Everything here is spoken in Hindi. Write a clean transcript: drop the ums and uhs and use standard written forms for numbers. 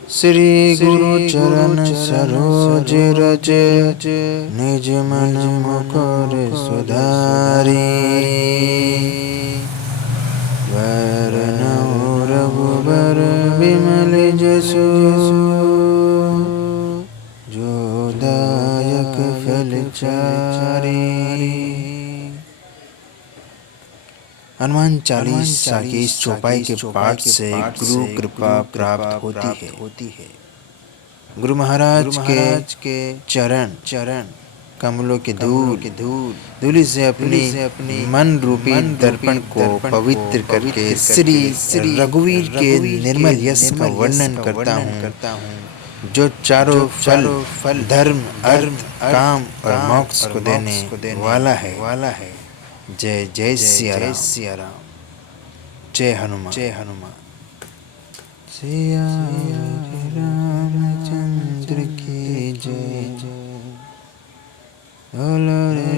श्री गुरु चरण सरोज रज, निज मन मुकुर सुधारी। वरनउँ रघुबर बिमल जसु, जो दायक फलचारी। हनुमान चालीसा की इस चौपाई के पाठ से गुरु कृपा प्राप्त होती है। गुरु महाराज के चरण कमलों की धूलि से अपनी मन रूपी दर्पण को पवित्र करके श्री रघुवीर के निर्मल यश का वर्णन करता हूँ, जो चारों फल धर्म अर्थ काम और मोक्ष को देने वाला है। जय जय सिया राम। जय हनुमान। सिया रामचंद्र की जय। बोलो रे